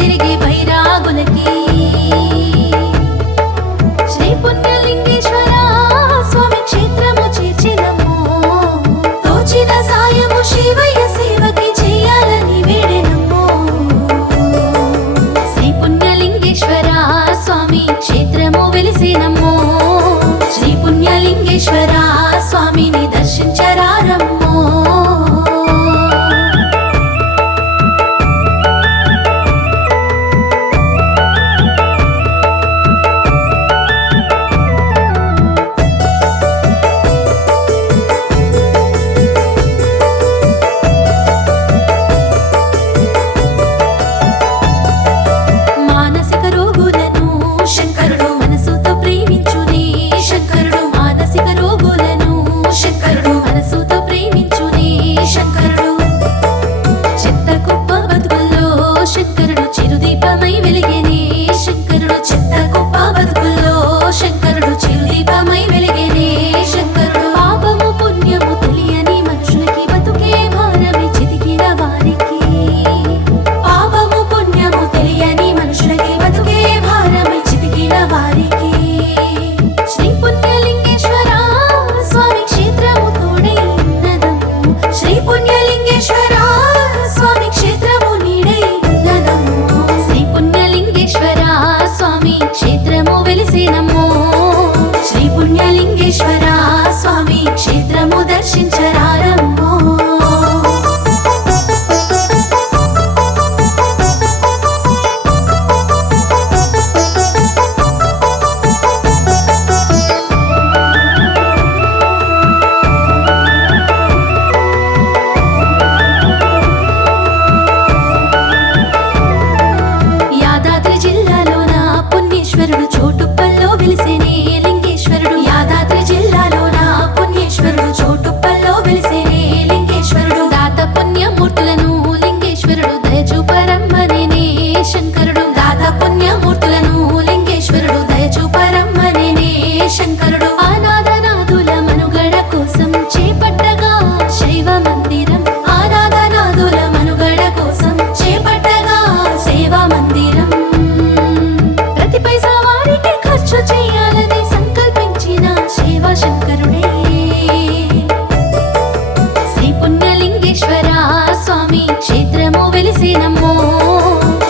తిరిగి వైరా బాగులకి శ్రీ పుణ్యలింగేశ్వర స్వామి క్షేత్రము చేర్చినము తోచిన సాయము శివయ్య సేవకి చేయాలని వేడెనము శ్రీ పుణ్యలింగేశ్వర స్వామి క్షేత్రము వెలిసినము శ్రీ పుణ్యలింగేశ్వర స్వామిని దర్శించరారమ్ము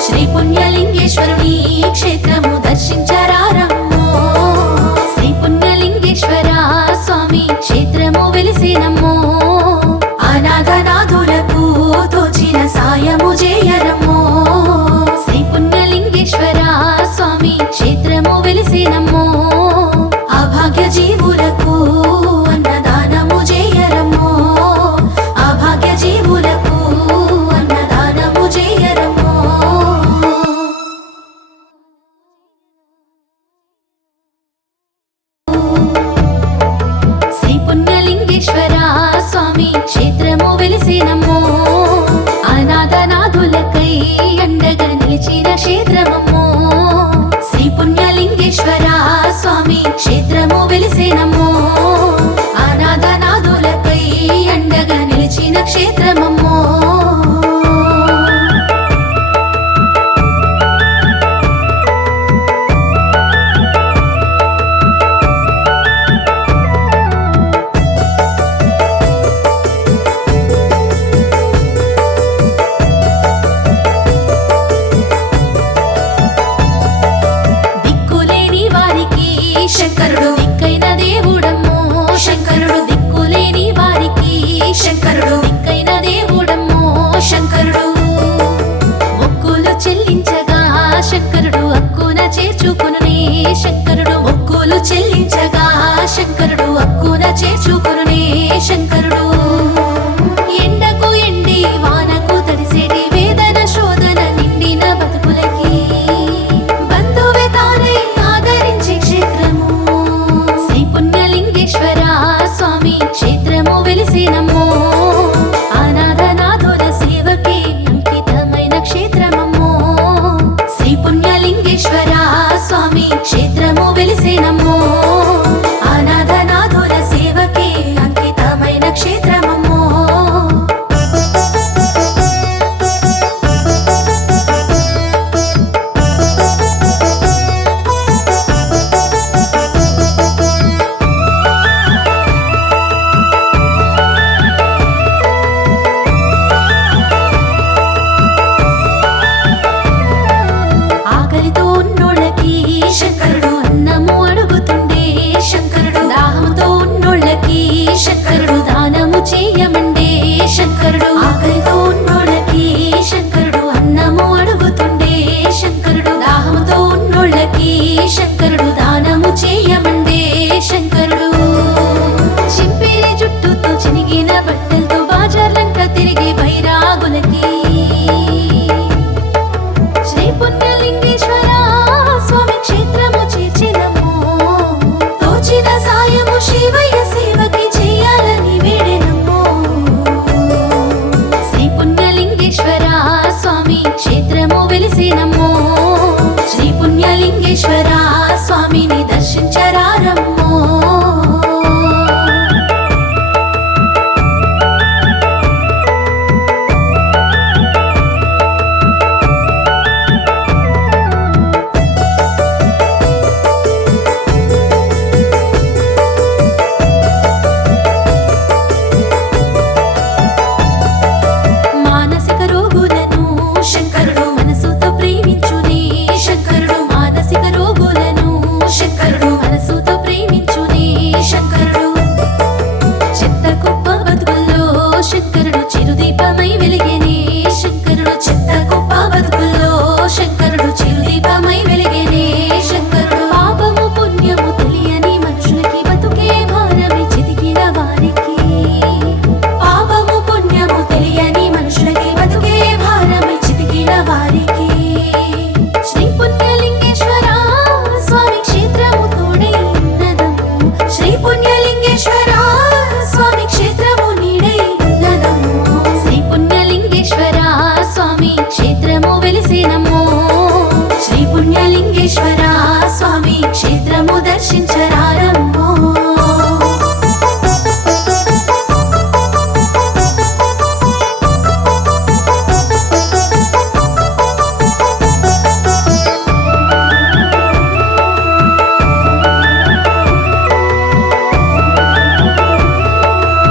శ్రీ పుణ్యలింగేశ్వరుని క్షేత్రము దర్శించరారమ్ము శ్రీ పుణ్యలింగేశ్వర స్వామి క్షేత్రము వెలిసినమ్ము అనాథనాథులకు తోచిన సాయము చేయరమ్ము శ్రీ పుణ్యలింగేశ్వర స్వామి క్షేత్రము వెలిసినమ్ము అభాగ్య జీవులకు అన్నదానము చేయరమ్ము అభాగ్య జీవులకు అన్నదానము చేయరమ్ము శ్రీ పుణ్యలింగేశ్వర స్వామి క్షేత్రము వెలిసినమ్ము అనాథనాథులకై అండగా నిలిచిన క్షేత్రమమ్ము శ్రీ పుణ్యలింగేశ్వర స్వామి క్షేత్రము వెలిసినమ్ము అనాథనాథులకై అండగా నిలిచిన క్షేత్రమమ్ము శంకరుడు దిక్కైన దేవుడమ్ము శంకరుడు దిక్కులేని వారికి శంకరుడు దిక్కైన దేవుడమ్ము శంకరుడు మొక్కులు చెల్లించగా శంకరుడు హక్కున చేర్చుకొనునే శంకరుడు మొక్కులు చెల్లించగా శంకరుడు హక్కున చేర్చుకొనునే శంకరుడు ఎండకు ఎండి వానకు తడిసేటి వేదన శోధన నిండిన బతుకులకి బంధువే తానై ఆదరించి క్షేత్రము శ్రీ పుణ్యలింగేశ్వర స్వామి క్షేత్రము వెలిసినమ్ము పుణ్యలింగేశ్వర స్వామిని దర్శించరారమ్మో. మానసిక రోగులను శంకరుడు మనసుతో ప్రేమించునే. శంకరుడు మానసిక రోగులను శంకరుడు మనసుతో ప్రేమించునే. శంకరుడు చెత్త కుప్ప బతుకుల్లో శంకరుడు చిరుదీపమై వెలిగేనే. శంకరుడు చెత్త కుప్ప బతుకుల్లో శంకరుడు చిరుదీపమై వెలిగేనే. శంకరుడు పాపము పుణ్యము తెలియని మనుషులకి బతుకే భారమే చితికిన వారికి. పాపము పుణ్యము తెలియని మనుషులకి బతుకే భారమే చితికిన వారికి. శ్రీ పుణ్యలింగేశ్వర స్వామి క్షేత్రము తోడై ఉన్నదము. శ్రీ పుణ్యలింగేశ్వర స్వామి క్షేత్రము నీడై ఉన్నదము. శ్రీ పుణ్యలింగేశ్వర స్వామి క్షేత్రము వెలిసేనమ్మో. శ్రీ పుణ్యలింగేశ్వర స్వామి క్షేత్రము దర్శించరా